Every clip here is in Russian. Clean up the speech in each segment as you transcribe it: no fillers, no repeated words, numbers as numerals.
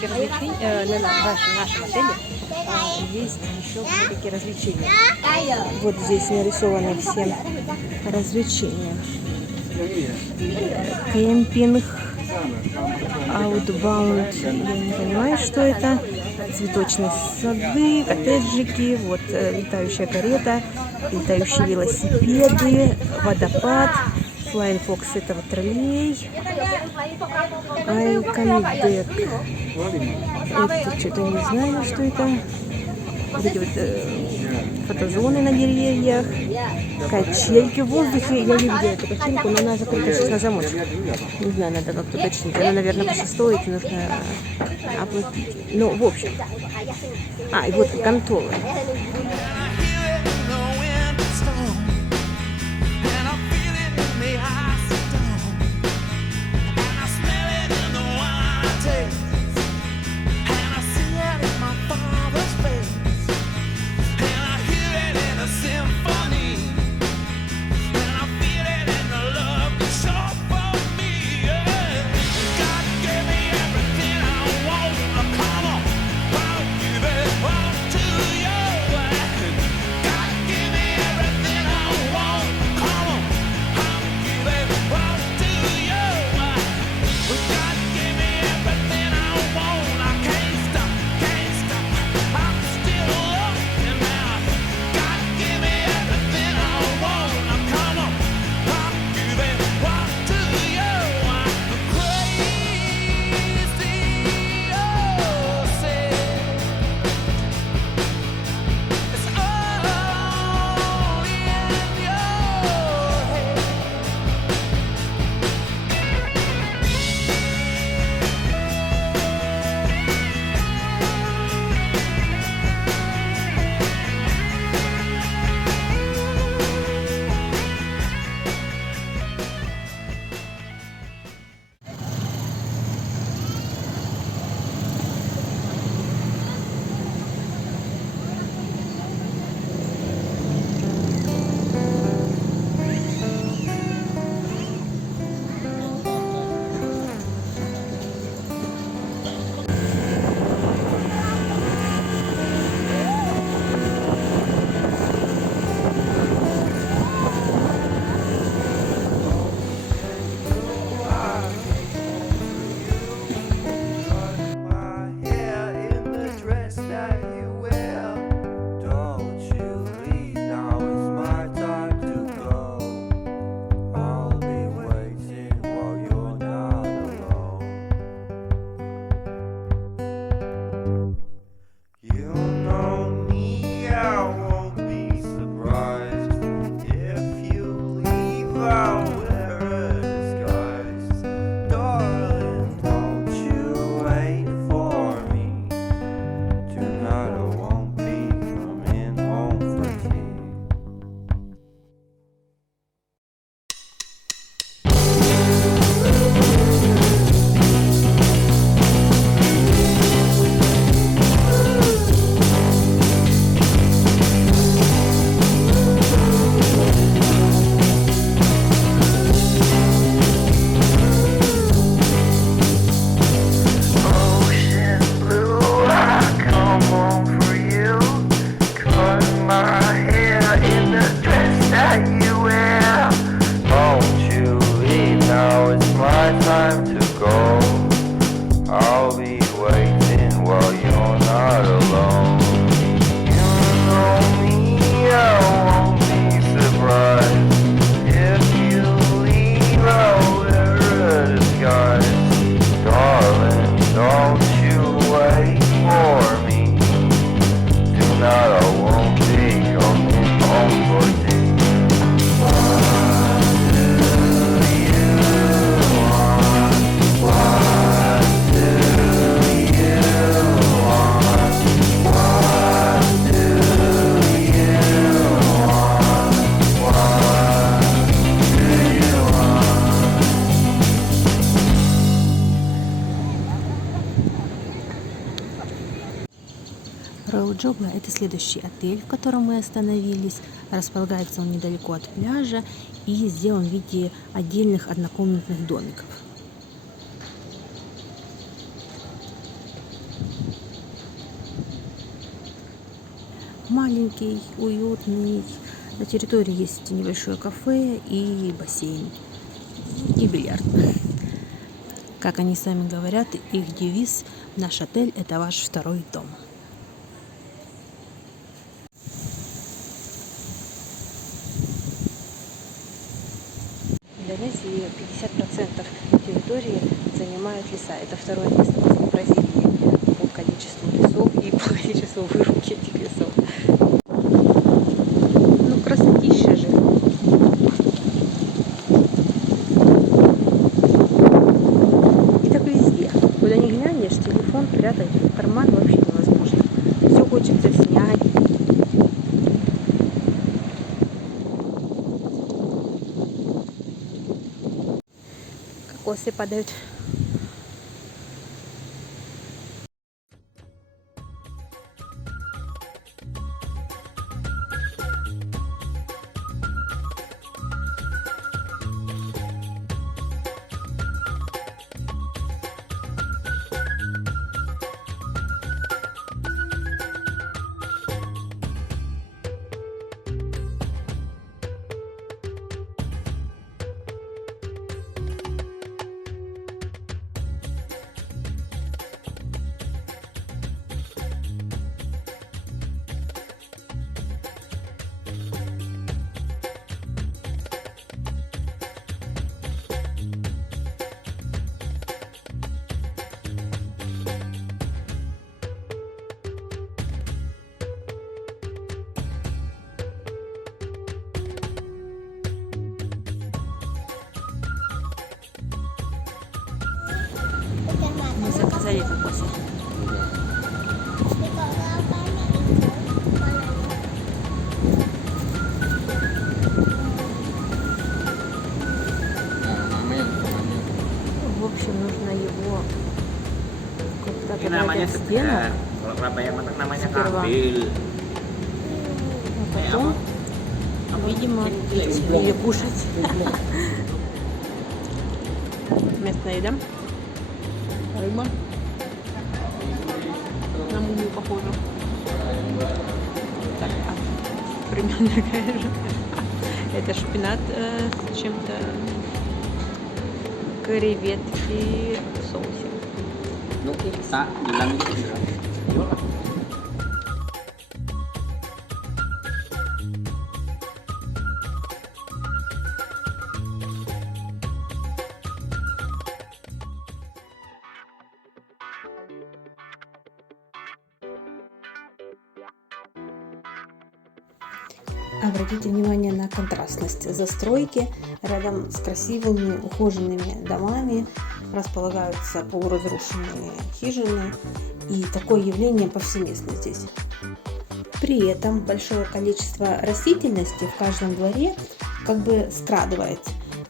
парке развлечений, в нашем отеле есть еще такие развлечения. Вот здесь нарисованы все развлечения. Кемпинг, Outbound, я не понимаю, что это. Цветочные сады, коттеджики, вот летающая карета, летающие велосипеды, водопад, Flying Fox — это вот троллей, Айкондек, это что-то не знаю, что это, вот эти вот фотозоны на деревьях, качельки в воздухе. Я не видела эту качельку, но она закрыта сейчас на замочек. Не знаю, надо как-то уточнить. Она, наверное, просто стоит, нужно оплатить. Ну, в общем. И вот контолы. Джобла — это следующий отель, в котором мы остановились. Располагается он недалеко от пляжа и сделан в виде отдельных однокомнатных домиков. маленький, уютный. На территории есть небольшое кафе и бассейн, и бильярд. Как они сами говорят, их девиз «Наш отель – это ваш второй дом». В Индонезии 50% территории занимают леса. Это второе место после Бразилии по количеству лесов и по количеству вырубки этих лесов. Ну, красотища же. И так везде. Куда ни глянешь, телефон прятать в карман вообще невозможно. Все хочется снять. Кокосы падают. Мы заказали кокосы. В общем, нужно его как-то подать в стену. Сперва. А потом, видимо, или кушать. Местная еда. Рыба. На мумию похоже. Так, примерно такая же. Это шпинат с чем-то. Креветки в соусе. Ну, так, bilang gitu. Обратите внимание на контрастность застройки. Рядом с красивыми ухоженными домами располагаются полуразрушенные хижины. И такое явление повсеместно здесь. При этом большое количество растительности в каждом дворе как бы скрадывает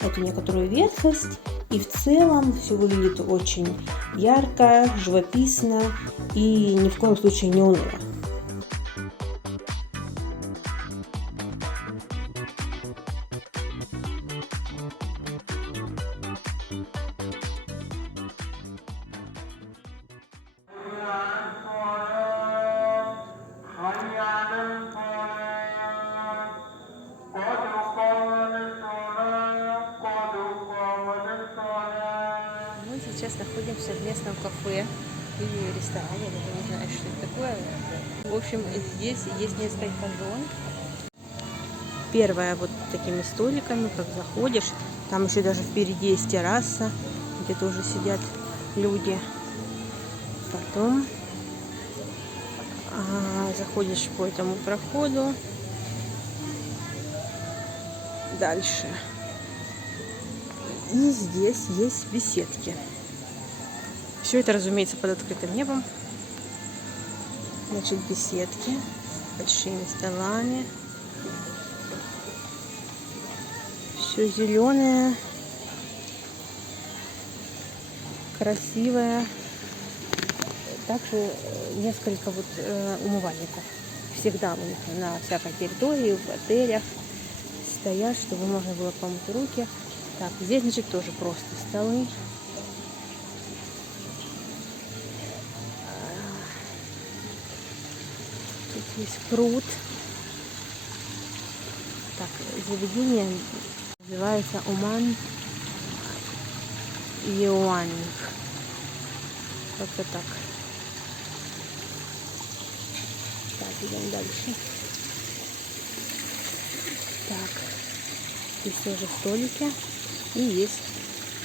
эту некоторую ветхость. И в целом все выглядит очень ярко, живописно и ни в коем случае не уныло. Мы сейчас находимся в местном кафе или ресторане, я даже не знаю, что это такое. В общем, здесь есть несколько зон. Первая вот такими столиками, как заходишь, там еще даже впереди есть терраса, где тоже сидят люди. Потом заходишь по этому проходу. Дальше. И здесь есть беседки. Все это, разумеется, под открытым небом. Значит, беседки с большими столами. Все зеленое, красивое. Также несколько вот умывальников. Всегда у них на всякой территории, в отелях стоят, чтобы можно было помыть руки. Так, здесь, значит, тоже просто столы. Тут Здесь пруд. Так, заведение называется Оман Иоанник. Как-то так. Так, идем дальше. Так, здесь тоже столики. И есть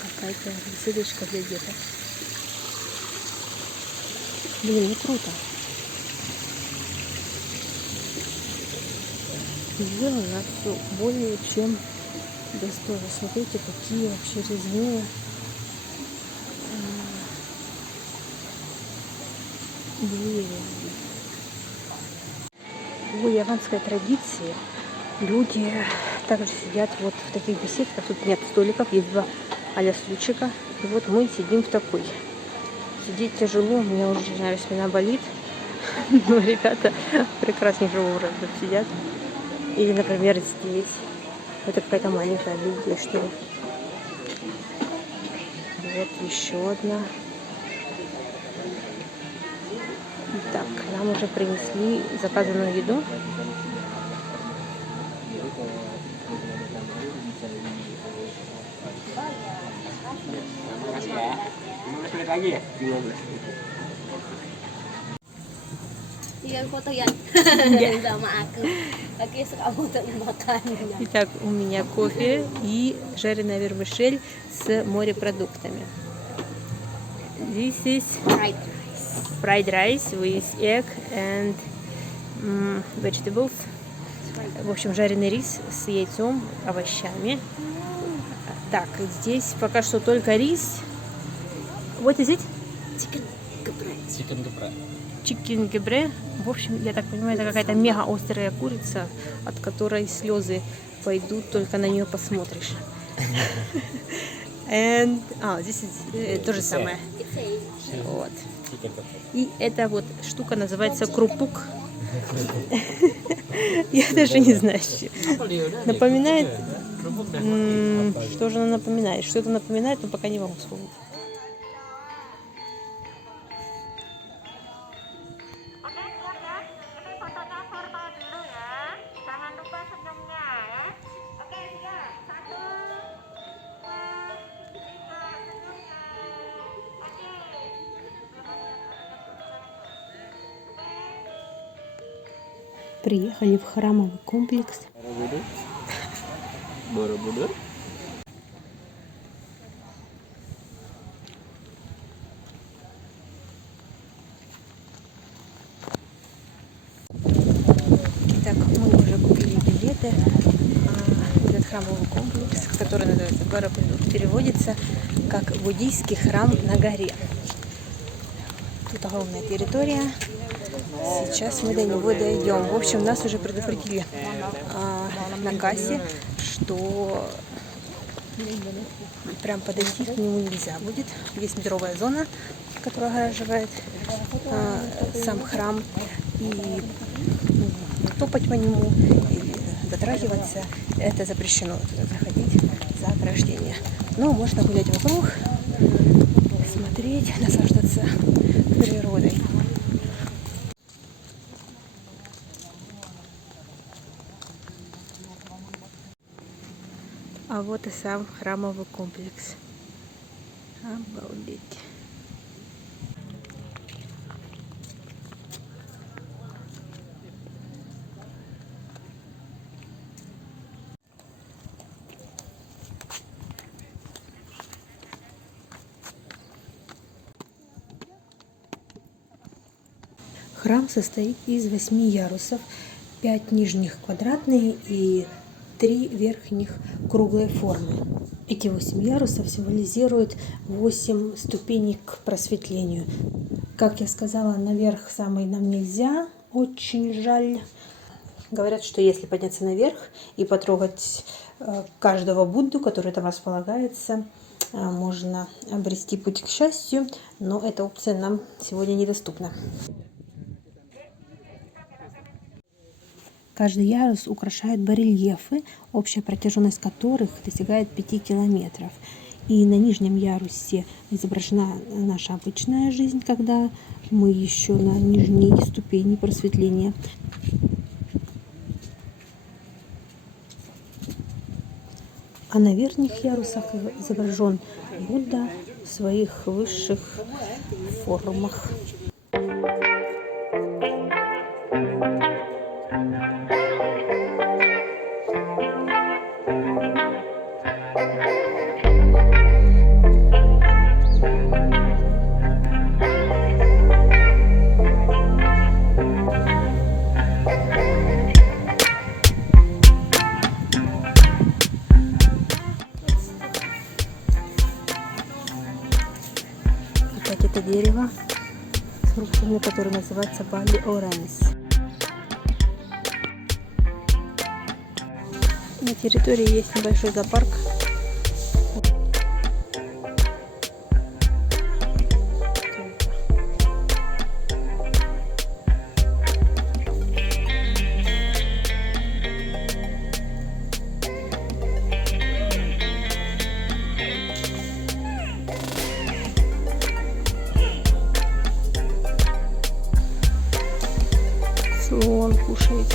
какая-то беседочка для деток. Блин, ну круто. Сделано все более чем достойно. Смотрите, какие вообще резные двери. По яванской традиции люди также сидят вот в таких беседках. Тут нет столиков, есть два а-ля стульчика. И вот мы сидим в такой. Сидеть тяжело, у меня уже, наверное, спина болит. Но ребята прекраснейшего образа сидят. Или, например, здесь. Это какая-то маленькая Библия, что ли. Вот еще одна. Так, нам уже принесли заказанную еду. Iya foto yan. Sama aku. Lagi suka foto makan. Итак, у меня кофе и жареная вермишель с морепродуктами. This is fried rice with egg and vegetables. В общем, жареный рис с яйцом, овощами. Так, здесь пока что только рис. What is it? Chicken gebre. В общем, я так понимаю, это какая-то мега острая курица, от которой слезы пойдут, только на нее посмотришь. And, здесь то же самое. Вот. И эта вот штука называется крупук. Я даже не знаю, что. Напоминает... Что же она напоминает? Что-то напоминает, но пока не могу вспомнить. Приехали в храмовый комплекс. Borobudur. Итак, мы уже купили билеты в этот храмовый комплекс, который называется Боробудур. Переводится как буддийский храм на горе. Тут огромная территория. Сейчас мы до него дойдем. В общем, нас уже предупредили на кассе, что прям подойти к нему нельзя будет. Есть метровая зона, которая огораживает сам храм. И топать по нему или дотрагиваться, это запрещено. Туда заходить за ограждение. Но можно гулять вокруг, смотреть, наслаждаться природой. А вот и сам храмовый комплекс. Обалдеть. Храм состоит из 8 ярусов, 5 нижних квадратные и 3 верхних круглой формы. Эти 8 ярусов символизируют 8 ступеней к просветлению. Как я сказала, наверх самый нам нельзя, очень жаль. Говорят, что если подняться наверх и потрогать каждого Будду, который там располагается, можно обрести путь к счастью, но эта опция нам сегодня недоступна. Каждый ярус украшают барельефы, общая протяженность которых достигает 5 километров. И на нижнем ярусе изображена наша обычная жизнь, когда мы еще на нижней ступени просветления. А на верхних ярусах изображен Будда в своих высших формах. Опять это дерево с фруктами, которое называется Бали Оранс. На территории есть небольшой зоопарк. Слон кушает.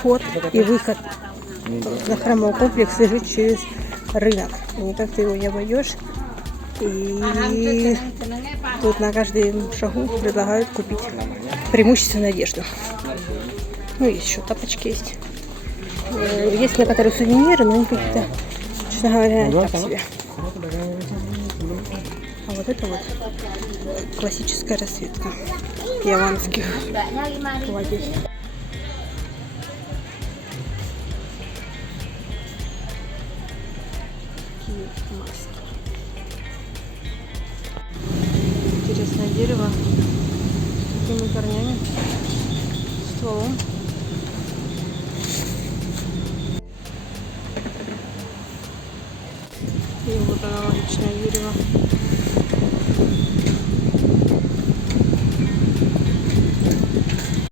Вход и выход на храмовый комплекс лежит через рынок. И никак ты его не обойдешь. И тут на каждом шагу предлагают купить преимущественно одежду. Ну, есть еще тапочки есть. Есть некоторые сувениры, но они какие-то, честно говоря, так себе. А вот это вот классическая расцветка яванских платьев. Интересное дерево с такими корнями, стволом. И вот аналогичное дерево.